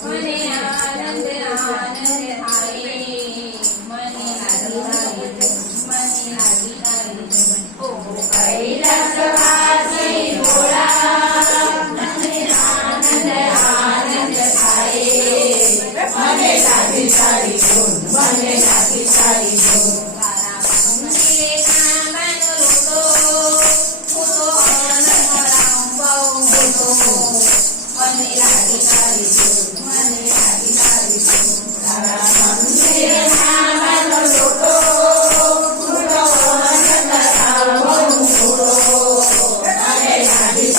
મને આનંદ આનંદ આવે મને આનંદ મને આનંદ ઓ કૈલાસ વાસી ભોળા મને આનંદ આનંદ આવે મને લાગી સારી મને લાગી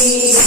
You.